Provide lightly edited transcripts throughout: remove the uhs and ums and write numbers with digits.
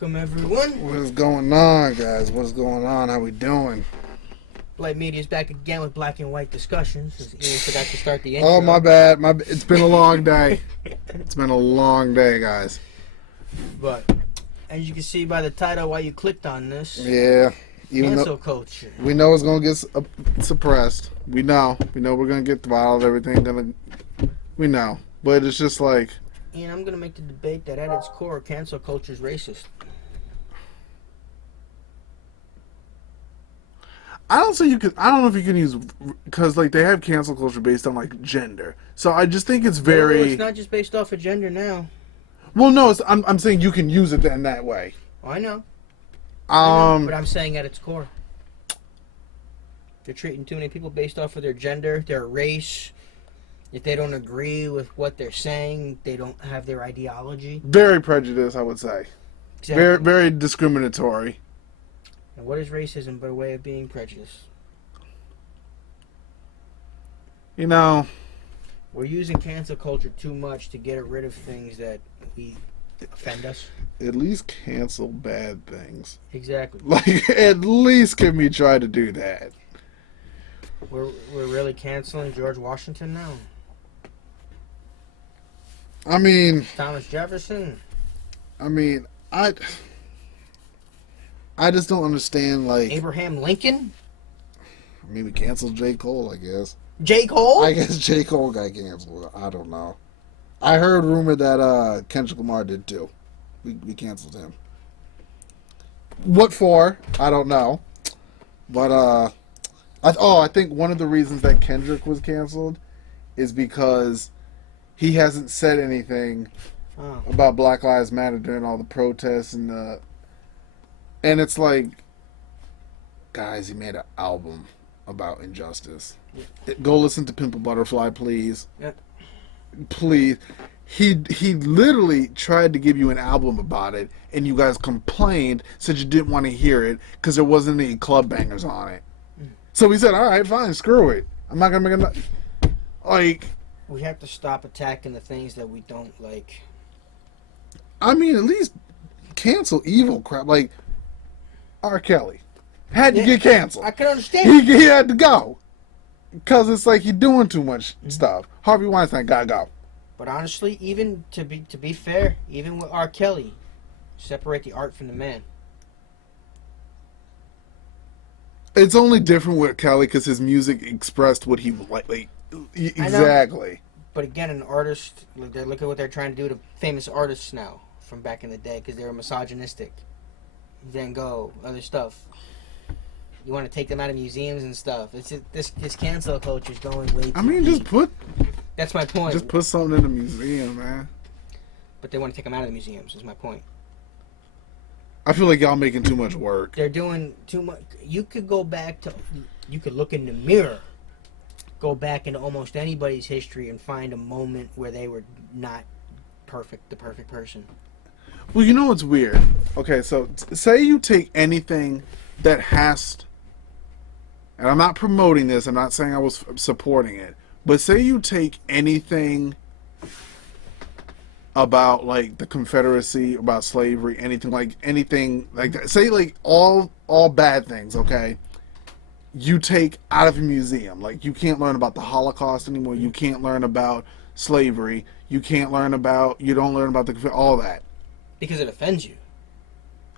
Welcome, everyone. What's going on, guys? What's going on? How we doing? Blite Media's back again with black and white discussions. Ian forgot to start the intro. Oh, my bad. It's been a long day. It's been a long day, guys. But as you can see by the title, why you clicked on this. Yeah. Cancel culture. We know it's gonna get suppressed. We know we're gonna get throttled. Everything we know, but it's just like. And I'm gonna make the debate that at its core, cancel culture is racist. I don't know if you can use, because like they have cancel culture based on like gender. So I just think it's very. No, it's not just based off of gender now. Well, no, I'm saying you can use it in that way. Oh, I know. But I'm saying at its core, they're treating too many people based off of their gender, their race. If they don't agree with what they're saying, they don't have their ideology. Very prejudiced, I would say. Exactly. Very, very discriminatory. And what is racism but a way of being prejudiced? You know, we're using cancel culture too much to get rid of things that offend us. At least cancel bad things. Exactly. Like, at least can we try to do that? We're really canceling George Washington now. I mean, Thomas Jefferson. I mean, I just don't understand, like... Abraham Lincoln? I mean, we canceled J. Cole, I guess. J. Cole? I guess J. Cole got canceled. I don't know. I heard rumor that Kendrick Lamar did too. We canceled him. What for? I don't know. But, I think one of the reasons that Kendrick was canceled is because he hasn't said anything about Black Lives Matter during all the protests and it's like, guys, he made an album about injustice. Yeah. Go listen to Pimple Butterfly, please. Yeah. Please. He literally tried to give you an album about it, and you guys complained, said you didn't want to hear it because there wasn't any club bangers on it. So we said, all right, fine, screw it. I'm not going to make like... We have to stop attacking the things that we don't like. I mean, at least cancel evil crap. Like, R. Kelly had to get canceled. I can understand. He had to go. Because it's like he's doing too much stuff. Harvey Weinstein got to go. But honestly, even to be fair, even with R. Kelly, separate the art from the man. It's only different with Kelly because his music expressed what he would like. Exactly. But again, an artist, look at what they're trying to do to famous artists now from back in the day because they were misogynistic. Van Gogh, other stuff. You want to take them out of museums and stuff. It's just, this cancel culture is going way too deep. Just put... That's my point. Just put something in a museum, man. But they want to take them out of the museums, is my point. I feel like y'all making too much work. They're doing too much. You could go back to... You could look in the mirror. Go back into almost anybody's history and find a moment where they were not the perfect person. Well, you know what's weird? Okay, so say you take anything that has... And I'm not promoting this. I'm not saying I was supporting it. But say you take anything about, like, the Confederacy, about slavery, anything like that. Say, like, all bad things, okay? You take out of a museum. Like, you can't learn about the Holocaust anymore. You can't learn about slavery. You don't learn about all that. Because it offends you.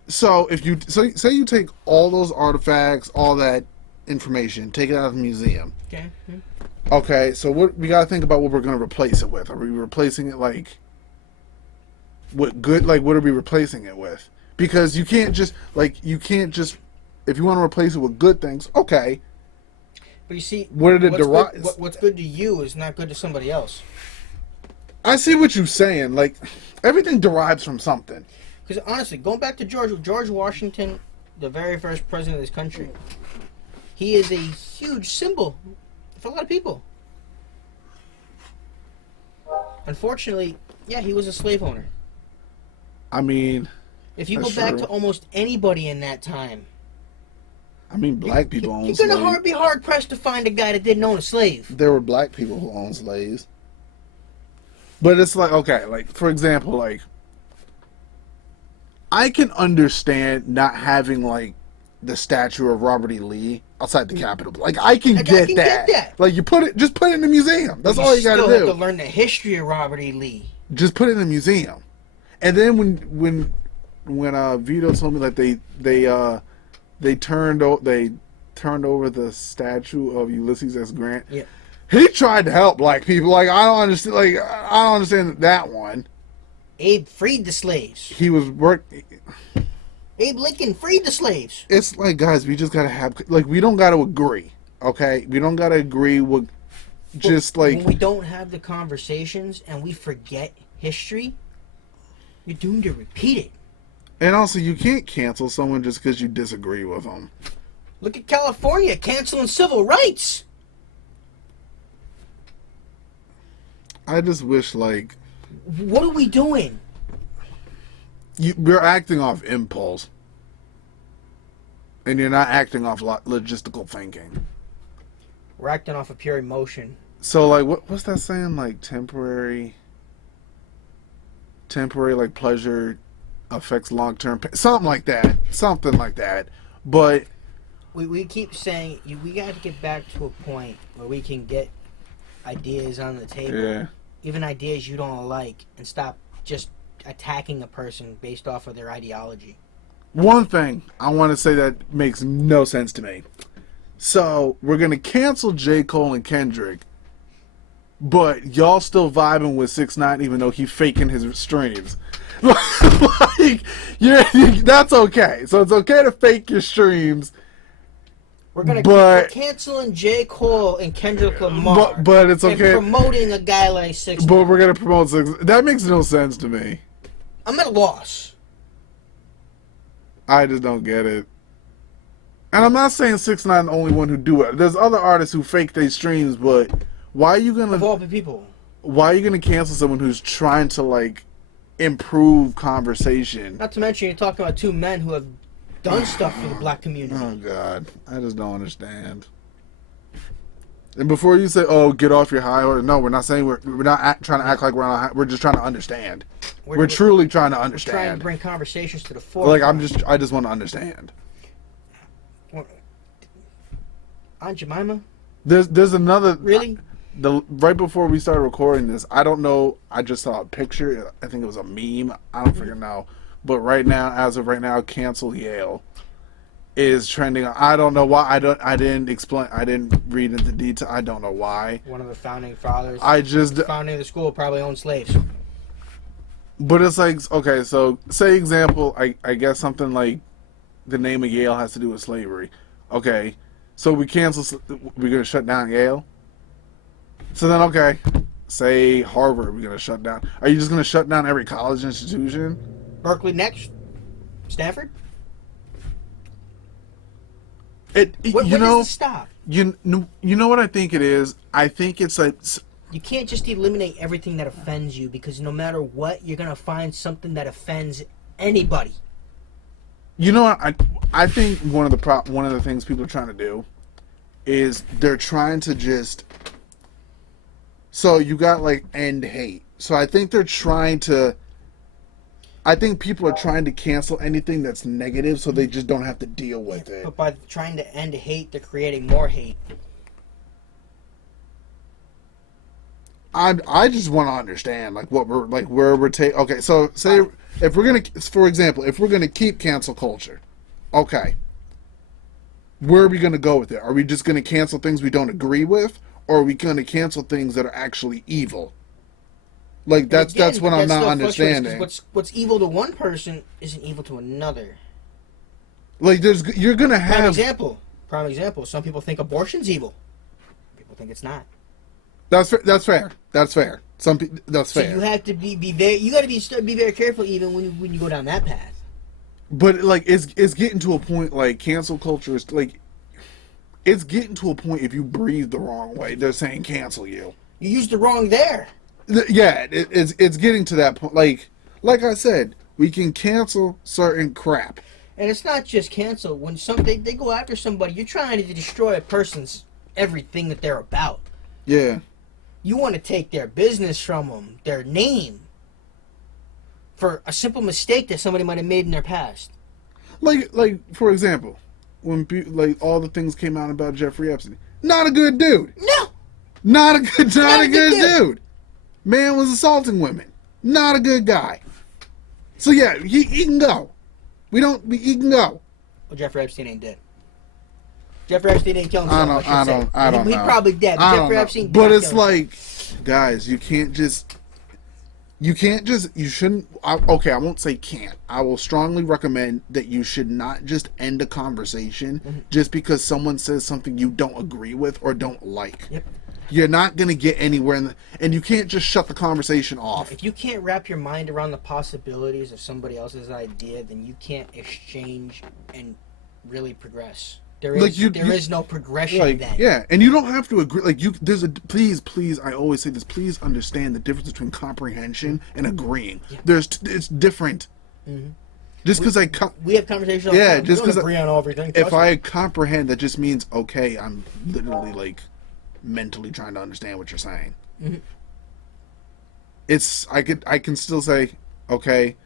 So, say you take all those artifacts, all that information, take it out of the museum. Okay. Okay, so we gotta think about what we're gonna replace it with. Are we replacing it, like, what good, like, what are we replacing it with? Because you can't just, if you want to replace it with good things, okay. But you see, where did it derive? What's good to you is not good to somebody else. I see what you're saying. Like, everything derives from something. Because honestly, going back to George Washington, the very first president of this country, he is a huge symbol for a lot of people. Unfortunately, yeah, he was a slave owner. I mean, if you go back to almost anybody in that time, I mean, black people owned slaves. You're going to be hard pressed to find a guy that didn't own a slave. There were black people who owned slaves. But it's like, okay, like, for example, like, I can understand not having like the statue of Robert E. Lee outside the Capitol. Like I can get that. Like you just put it in the museum. That's all you got to do. You still have to learn the history of Robert E. Lee. Just put it in the museum. And then when Vito told me that they turned over the statue of Ulysses S. Grant. Yeah. He tried to help black people. Like I don't understand. Like I don't understand that one. Abe freed the slaves. He was Abe Lincoln freed the slaves. It's like, guys, we just gotta have we don't gotta agree. Okay, we don't gotta agree with just like when we don't have the conversations and we forget history, you're doomed to repeat it. And also, you can't cancel someone just because you disagree with them. Look at California canceling civil rights. I just wish, like... What are we doing? We're acting off impulse. And you're not acting off logistical thinking. We're acting off of pure emotion. So, like, what's that saying? Like, temporary, like, pleasure affects long-term pain. Something like that. But... We keep saying, we got to get back to a point where we can get ideas on the table. Yeah. Even ideas you don't like, and stop just attacking a person based off of their ideology. One thing I want to say that makes no sense to me. So, we're going to cancel J. Cole and Kendrick, but y'all still vibing with 6ix9ine even though he faking his streams. Like, that's okay. So, it's okay to fake your streams. We're canceling J. Cole and Kendrick Lamar. But it's okay. And promoting a guy like 6ix9ine. But we're going to promote 6ix9ine. That makes no sense to me. I'm at a loss. I just don't get it. And I'm not saying 6ix9ine the only one who do it. There's other artists who fake their streams, but why are you gonna... Of all the people. Why are you gonna cancel someone who's trying to, like, improve conversation? Not to mention, you're talking about two men who have done stuff for the black community. Oh, God. I just don't understand. And before you say, oh, get off your high horse, no, we're not saying we're not trying to act like we're on a high, we're just trying to understand. We're truly trying to understand. We're trying to bring conversations to the forefront. Like, I just want to understand. Aunt Jemima? There's another... Really? Right before we started recording this, I don't know, I just saw a picture, I think it was a meme, I don't freaking know. But right now, as of right now, Cancel Yale is trending. I don't know why. I didn't read into detail. I don't know why. One of the founding fathers. Founding of the school probably owned slaves. But it's like, okay, so say example, I guess something like the name of Yale has to do with slavery. Okay, so we're gonna shut down Yale. So then, okay, say Harvard, we're gonna shut down. Are you just gonna shut down every college institution? Berkeley next. Stanford. When does it stop? You know what I think it is? I think it's like... You can't just eliminate everything that offends you, because no matter what, you're going to find something that offends anybody. You know what? I think one of the things people are trying to do is they're trying to just... So you got like end hate. So I think they're trying to... I think people are trying to cancel anything that's negative so they just don't have to deal with it. But by trying to end hate, they're creating more hate. I just want to understand like what we're like where we're taking. Okay, so say if we're gonna, for example, if we're gonna keep cancel culture, okay, where are we gonna go with it? Are we just gonna cancel things we don't agree with, or are we gonna cancel things that are actually evil? Like that's what I'm not understanding. What's evil to one person isn't evil to another. Like you're gonna have Prime example. Some people think abortion's evil. People think it's not. That's fair. That's fair. That's fair. That's fair. So you have to be very. You got to be very careful even when you go down that path. But like it's getting to a point like cancel culture is like it's getting to a point if you breathe the wrong way they're saying cancel you. You used the wrong there. Yeah, it's getting to that point. Like I said, we can cancel certain crap. And it's not just cancel. When they go after somebody, you're trying to destroy a person's everything that they're about. Yeah. You want to take their business from them, their name. for a simple mistake that somebody might have made in their past. Like for example, when like all the things came out about Jeffrey Epstein, not a good dude. No, Not a good dude. Man was assaulting women. Not a good guy. So yeah, he can go. He can go. Well, Jeffrey Epstein ain't dead. Jeffrey Epstein didn't kill himself. I don't know. He's probably dead. But Jeffrey Epstein. But it's like, guys, you shouldn't. Okay, I won't say can't. I will strongly recommend that you should not just end a conversation just because someone says something you don't agree with or don't like. Yep. You're not going to get anywhere, and you can't just shut the conversation off. If you can't wrap your mind around the possibilities of somebody else's idea, then you can't exchange and really progress. There is no progression then. Yeah, and you don't have to agree. Like please. I always say this. Please understand the difference between comprehension and agreeing. Yeah. It's different. Mm-hmm. Just because we have conversations. All the time. Just because agree on everything. If I comprehend, that just means okay. I'm literally like mentally trying to understand what you're saying. Mm-hmm. I can still say okay.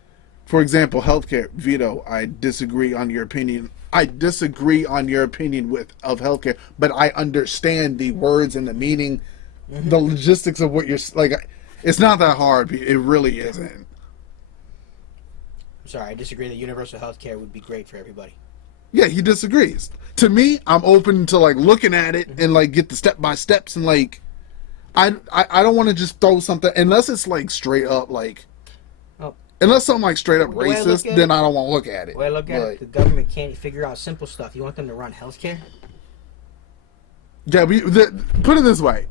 For example, healthcare, Vito. I disagree on your opinion. Of healthcare, but I understand the words and the meaning, the logistics of what you're like. It's not that hard. It really isn't. I'm sorry, I disagree that universal healthcare would be great for everybody. Yeah, he disagrees. To me, I'm open to like looking at it and like get the step by steps and like, I don't want to just throw something unless it's like straight up like. Unless something like straight up racist, then I don't want to look at it. The way I look at it, the government can't figure out simple stuff. You want them to run healthcare? Yeah, put it this way.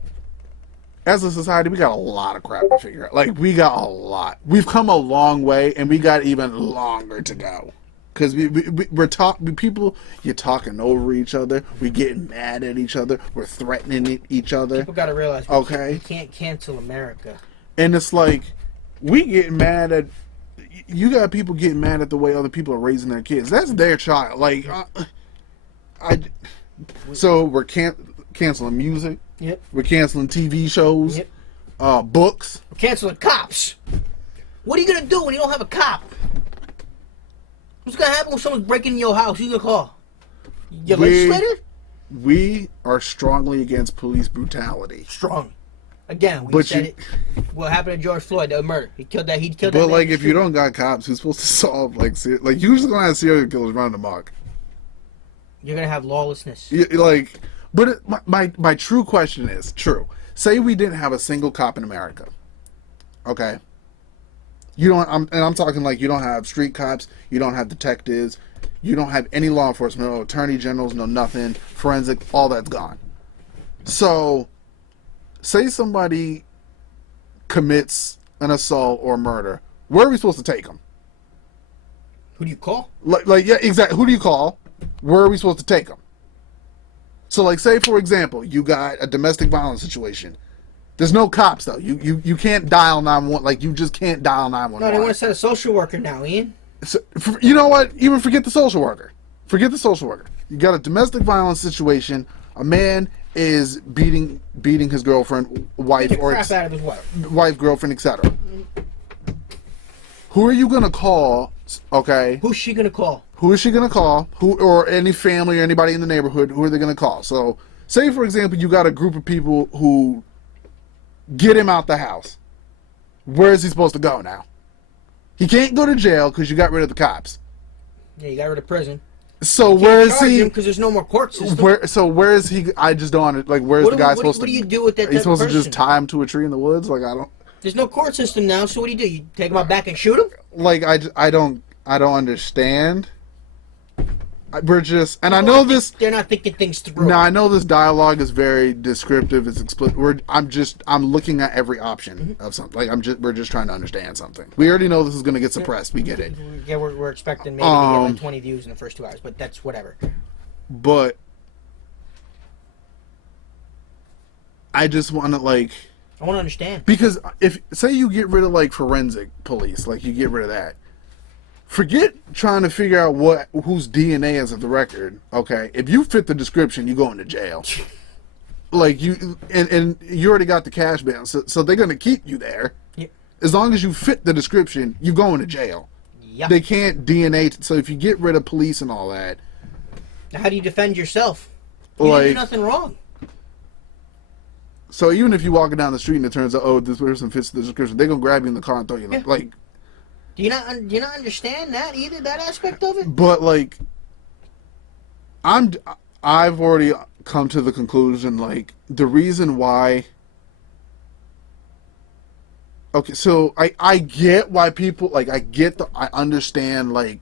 As a society, we got a lot of crap to figure out. Like, we got a lot. We've come a long way, and we got even longer to go. Because you're talking over each other. We're getting mad at each other. We're threatening each other. People got to realize, we can't cancel America. And it's like, we get mad at... You got people getting mad at the way other people are raising their kids. That's their child. Like, so we're canceling music. Yep. We're canceling TV shows. Yep. Books. We're canceling cops. What are you gonna do when you don't have a cop? What's gonna happen when someone's breaking in your house? Who you gonna call? Your legislator? We are strongly against police brutality. Strong. Again, we said it. What happened to George Floyd? That murder. He killed that. But like, if you don't got cops, who's supposed to solve like you're just gonna have serial killers running amok. You're gonna have lawlessness. My true question is true. Say we didn't have a single cop in America. Okay. I'm talking like you don't have street cops, you don't have detectives, you don't have any law enforcement, no attorney generals, no nothing, forensic, all that's gone. So. Say somebody commits an assault or murder. Where are we supposed to take them? Who do you call? Yeah, exactly. Who do you call? Where are we supposed to take them? So, like, say for example, you got a domestic violence situation. There's no cops though. You can't dial 911. Like, you just can't dial 911. No, they want to send a social worker now, Ian. So, you know what? Even forget the social worker. Forget the social worker. You got a domestic violence situation. A man is beating his girlfriend, wife, or crap out of his wife, girlfriend, etc. Who are you gonna call? Okay. Who's she gonna call? Who is she gonna call? Who, or any family or anybody in the neighborhood? Who are they gonna call? So, say for example, you got a group of people who get him out the house. Where is he supposed to go now? He can't go to jail because you got rid of the cops. Yeah, you got rid of prison. So where is he? Because there's no more court system. Where is he? I just don't like. Where's the guy supposed to? What do you do with that? Are you supposed to just tie him to a tree in the woods? Like, I don't. There's no court system now. So what do? You take him out back and shoot him? Like, I don't understand. We're just, and I know this. They're not thinking things through. Now I know this dialogue is very descriptive. It's explicit. I'm looking at every option of something. Like we're just trying to understand something. We already know this is going to get suppressed. We get it. Yeah, we're expecting maybe to get like 20 views in the first 2 hours, but that's whatever. But I just want to I want to understand, because if say you get rid of like forensic police, like you get rid of that. Forget trying to figure out whose DNA is of the record. Okay, if you fit the description, you go into jail. Like you, and you already got the cash balance, so they're gonna keep you there. Yeah. As long as you fit the description, you're going to jail. Yeah. They can't DNA. So if you get rid of police and all that, how do you defend yourself? You didn't do nothing wrong. So even if you're walking down the street and it turns out, oh, this person fits the description, they're gonna grab you in the car and throw you. Like, do you not understand that either, that aspect of it? But like, I've already come to the conclusion, like, the reason why. Okay, so I get why people, like, I understand, like,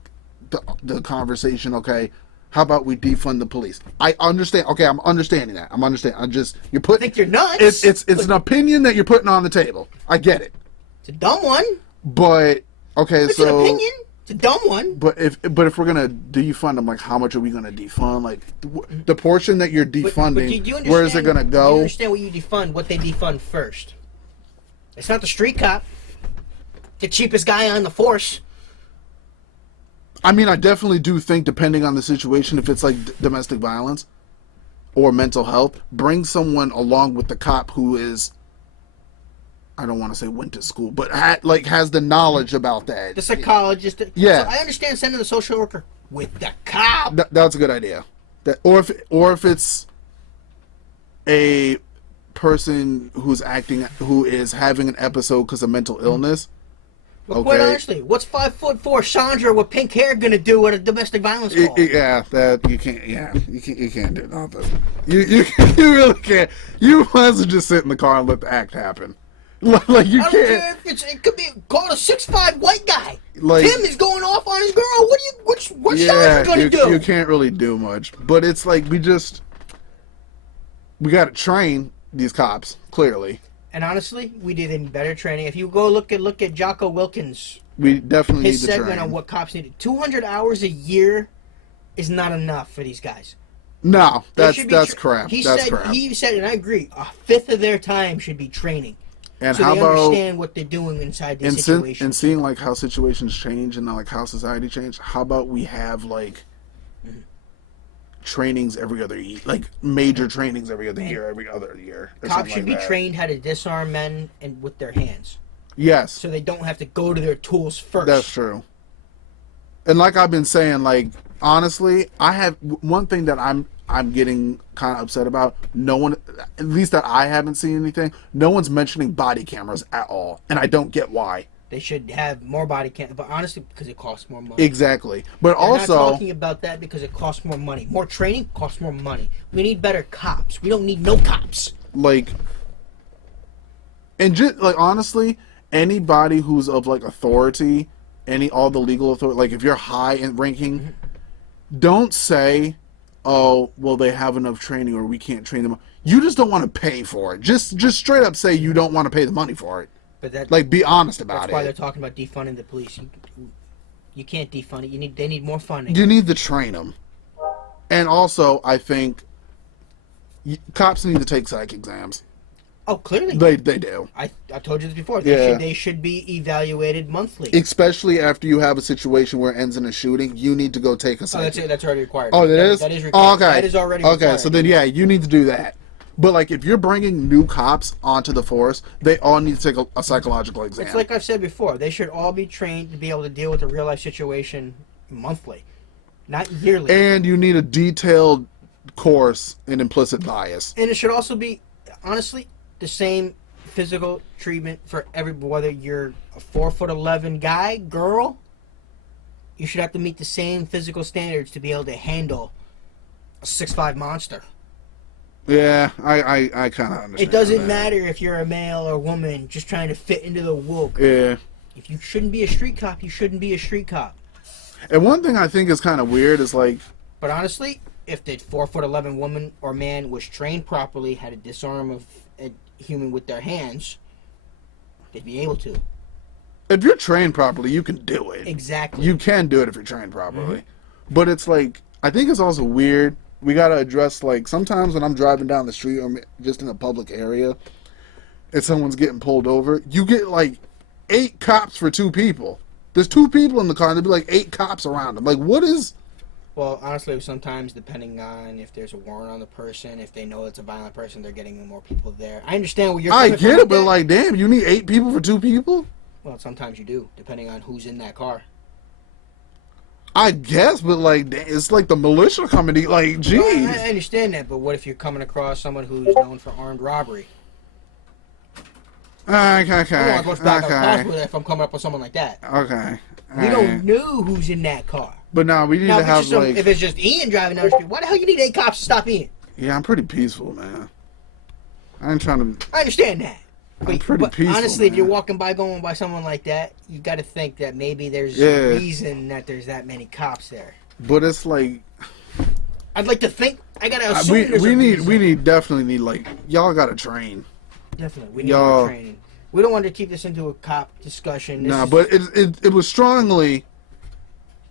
the conversation. Okay, how about we defund the police? I understand. Okay, I'm understanding that. I'm just, you're putting. I think you're nuts. It's an opinion that you're putting on the table. I get it. It's a dumb one. But okay, it's so an opinion. It's a dumb one. But if we're gonna defund them, like, how much are we gonna defund? Like, the portion that you're defunding, but where is it gonna go? You understand what you defund? What they defund first? It's not the street cop, the cheapest guy on the force. I mean, I definitely do think, depending on the situation, if it's like domestic violence or mental health, bring someone along with the cop who is, I don't want to say went to school, but has the knowledge about that. The psychologist. Yeah. So I understand sending the social worker with the cop. That's a good idea. Or if it's a person who is having an episode because of mental illness. But quite honestly, what's 5'4" Chandra with pink hair gonna do at a domestic violence call? That you can't. Yeah, you can't do nothing. You really can't. You might as well just sit in the car and let the act happen. Like, you I don't can't. care if it could be called a 6'5" white guy. Like, Tim is going off on his girl. What's Chandra gonna do? You can't really do much. But it's like we got to train these cops, clearly. And honestly, we did in better training. If you go look at Jocko Wilkins, we definitely his need to segment train on what cops needed. 200 hours a year is not enough for these guys. No, that's crap. He said, and I agree, a fifth of their time should be training. And so how they about understand what they're doing inside these situations. And seeing, like, how situations change and like how society changed. How about we have, like, trainings every other year, like major trainings every other year. Cops should be trained how to disarm men and with their hands. Yes. So they don't have to go to their tools first. That's true. And like I've been saying, like, honestly, I have one thing that I'm getting kind of upset about. No one, at least that I haven't seen anything, no one's mentioning body cameras at all. And I don't get why. They should have more body cameras, but honestly, because it costs more money. Exactly. But We're also, not talking about that because it costs more money. More training costs more money. We need better cops. We don't need no cops. Like, and just, like, honestly, anybody who's of, like, authority, all the legal authority, like, if you're high in ranking, don't say, oh, well, they have enough training or we can't train them. You just don't want to pay for it. Just straight up say you don't want to pay the money for it. But that, like, be honest about it. That's why they're talking about defunding the police. You can't defund it. They need more funding. You need to train them. And also, I think cops need to take psych exams. Oh, clearly. They do. I told you this before. They should be evaluated monthly. Especially after you have a situation where it ends in a shooting, you need to go take a psych. Oh, that's it. That's already required. Oh, it is? That is required. Oh, okay. That is already required. Okay, so then, yeah, you need to do that. But, like, if you're bringing new cops onto the force, they all need to take a psychological exam. It's like I've said before. They should all be trained to be able to deal with a real-life situation monthly, not yearly. And you need a detailed course in implicit bias. And it should also be, honestly, the same physical treatment for whether you're a 4'11" guy, girl. You should have to meet the same physical standards to be able to handle a 6'5" monster. Yeah, I kind of understand. It doesn't matter if you're a male or woman just trying to fit into the woke. Yeah. If you shouldn't be a street cop, you shouldn't be a street cop. And one thing I think is kind of weird is, like... But honestly, if the 4'11" woman or man was trained properly, had to disarm a human with their hands, they'd be able to. If you're trained properly, you can do it. Exactly. You can do it if you're trained properly. But it's like, I think it's also weird. We got to address, like, sometimes when I'm driving down the street or just in a public area and someone's getting pulled over, you get, like, 8 cops for 2 people. There's 2 people in the car and there'll be, like, 8 cops around them. Like, what is... Well, honestly, sometimes depending on if there's a warrant on the person, if they know it's a violent person, they're getting more people there. I understand what you're I coming from. get it, but, like, damn, you need 8 people for 2 people? Well, sometimes you do, depending on who's in that car. I guess, but like it's like the militia coming. Like, geez. Well, I understand that, but what if you're coming across someone who's known for armed robbery? Okay. I want as much backup as possible if I'm coming up with someone like that. Okay. We don't know who's in that car. But now we need to have like. If it's just Ian driving down the street, why the hell you need 8 cops to stop Ian? Yeah, I'm pretty peaceful, man. I ain't trying to. I understand that. I'm pretty peaceful. Honestly, man. if you're walking by, going by someone like that, you got to think that maybe there's a reason that there's that many cops there. But it's like. I'd like to think. I gotta assume we definitely need like y'all gotta train. Definitely, we need more training. We don't want to keep this into a cop discussion. But it was strongly,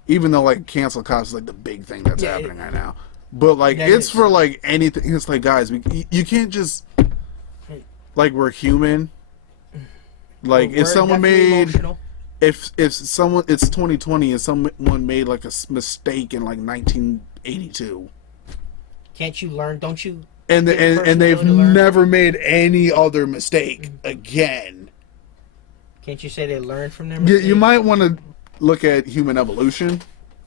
even though like cancel cops is like the big thing that's happening right now. But like it's for like anything. It's like, guys, you can't just like, we're human. Like if someone made emotional. if someone, it's 2020 and someone made like a mistake in like 1982. Can't you learn? Don't you? And they've never made any other mistake again. Can't you say they learned from their mistake? You might want to look at human evolution.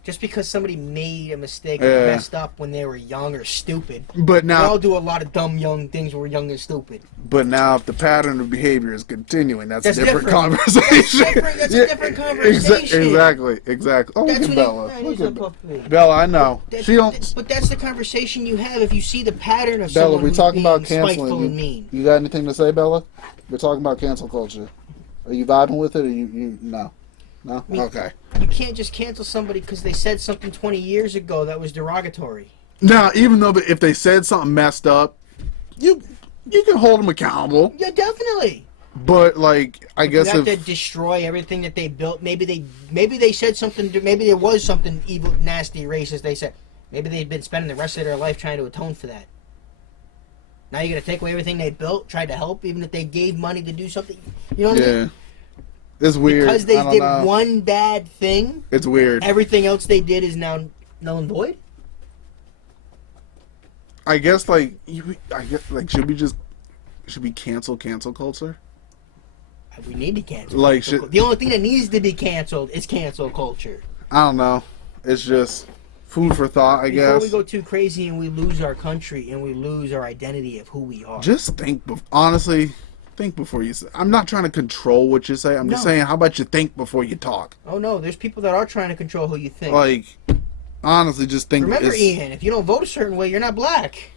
Just because somebody made a mistake or messed up when they were young or stupid. But now we all do a lot of dumb young things when we're young and stupid. But now if the pattern of behavior is continuing, that's a different conversation. That's a different conversation. Exactly. Oh, look at Bella. Look at Bella, I know. But that's the conversation you have if you see the pattern of Bella, someone we're talking about spiteful and mean. You got anything to say, Bella? We're talking about cancel culture. Are you vibing with it or you no? No? Okay. You can't just cancel somebody because they said something 20 years ago that was derogatory. Now, even though if they said something messed up, you can hold them accountable. Yeah, definitely. But like, I guess you have to destroy everything that they built. Maybe they said something. Maybe there was something evil, nasty, racist. They said maybe they've been spending the rest of their life trying to atone for that. Now you're gonna take away everything they built, tried to help, even if they gave money to do something. You know what I mean? It's weird. Because they did one bad thing. It's weird. Everything else they did is now null and void. I guess should we cancel culture? We need to cancel. Like the only thing that needs to be canceled is cancel culture. I don't know. It's just food for thought, I guess. Before we go too crazy and we lose our country and we lose our identity of who we are. Just think, honestly. Think before you say. I'm not trying to control what you say. I'm just saying, how about you think before you talk? Oh no, there's people that are trying to control who you think. Like, honestly, just think. Remember, Ian, if you don't vote a certain way, you're not black.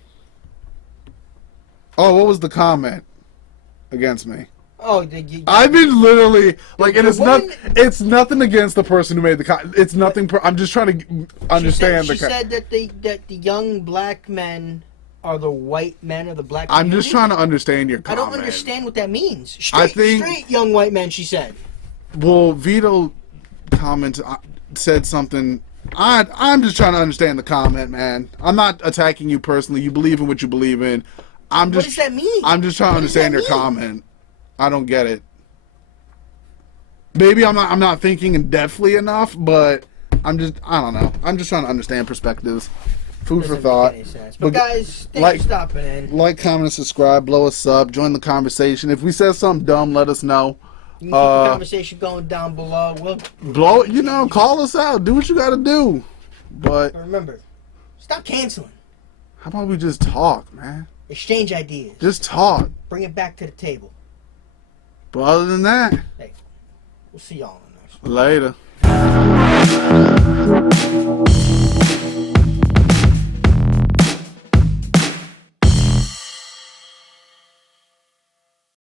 Oh, what was the comment against me? Oh, I've been literally like, and it's nothing against the person who made the comment. It's nothing. I'm just trying to understand. She said that the young black men are the white men of the black community? I'm just trying to understand your comment. I don't understand what that means. Straight young white men, she said. Well, Vito said something. I'm just trying to understand the comment, man. I'm not attacking you personally. You believe in what you believe in. What does that mean? I'm just trying to understand your comment. I don't get it. Maybe I'm not thinking in depthly enough, but I don't know. I'm just trying to understand perspectives. Food for thought. But guys, thanks for stopping in. Like, comment, and subscribe. Blow us up. Join the conversation. If we said something dumb, let us know. You can keep the conversation going down below. Blow it. Call us out. Do what you got to do. But remember, stop canceling. How about we just talk, man? Exchange ideas. Just talk. Bring it back to the table. But other than that, hey, we'll see y'all in the next one. Later.